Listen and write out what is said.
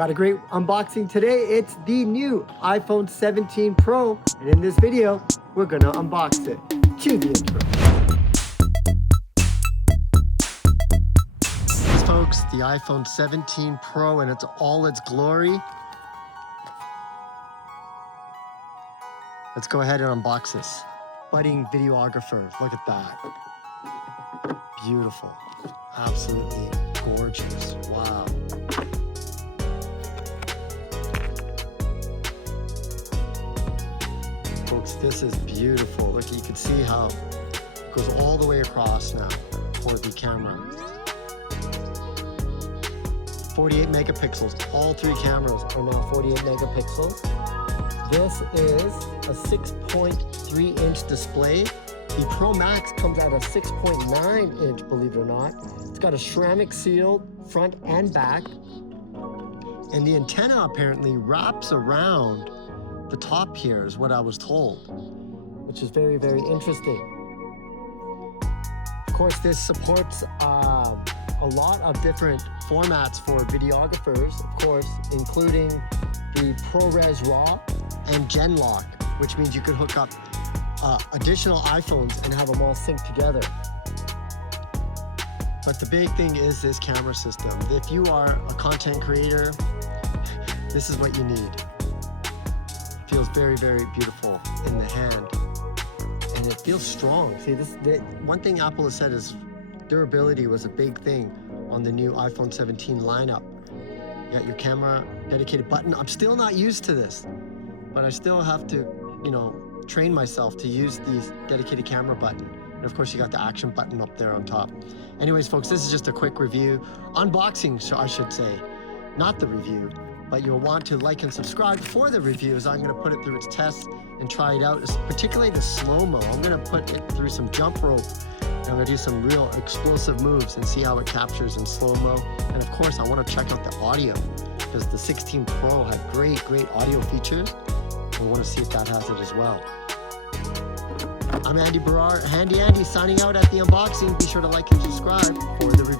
Got a great unboxing today. It's the new iPhone 17 Pro, and in this video, we're gonna unbox it. Cue the intro. This, folks, the iPhone 17 Pro, and it's all its glory. Let's go ahead and unbox this. Budding videographer, look at that. Beautiful, absolutely gorgeous, wow. Folks, this is beautiful. Look, you can see how it goes all the way across now for the camera. 48 megapixels, all three cameras are now 48 megapixels. This is a 6.3 inch display. The Pro Max comes at a 6.9 inch, believe it or not. It's got a ceramic seal front and back. And the antenna apparently wraps around the top here, is what I was told, which is very, very interesting. Of course, this supports a lot of different formats for videographers, of course, including the ProRes RAW and Genlock, which means you could hook up additional iPhones and have them all synced together. But the big thing is this camera system. If you are a content creator, this is what you need. Feels very, very beautiful in the hand, and it feels strong. See, one thing Apple has said is durability was a big thing on the new iPhone 17 lineup. You got your camera dedicated button. I'm still not used to this, but I still have to, train myself to use these dedicated camera button. And of course, you got the action button up there on top. Anyways, folks, this is just a quick review, unboxing, so I should say, not the review. But you'll want to like and subscribe for the reviews. I'm gonna put it through its tests and try it out, particularly the slow-mo. I'm gonna put it through some jump rope, and I'm gonna do some real explosive moves and see how it captures in slow-mo. And of course, I wanna check out the audio, because the 16 Pro had great audio features. I wanna see if that has it as well. I'm Andy Baryer, Handy Andy, signing out at the unboxing. Be sure to like and subscribe for the review.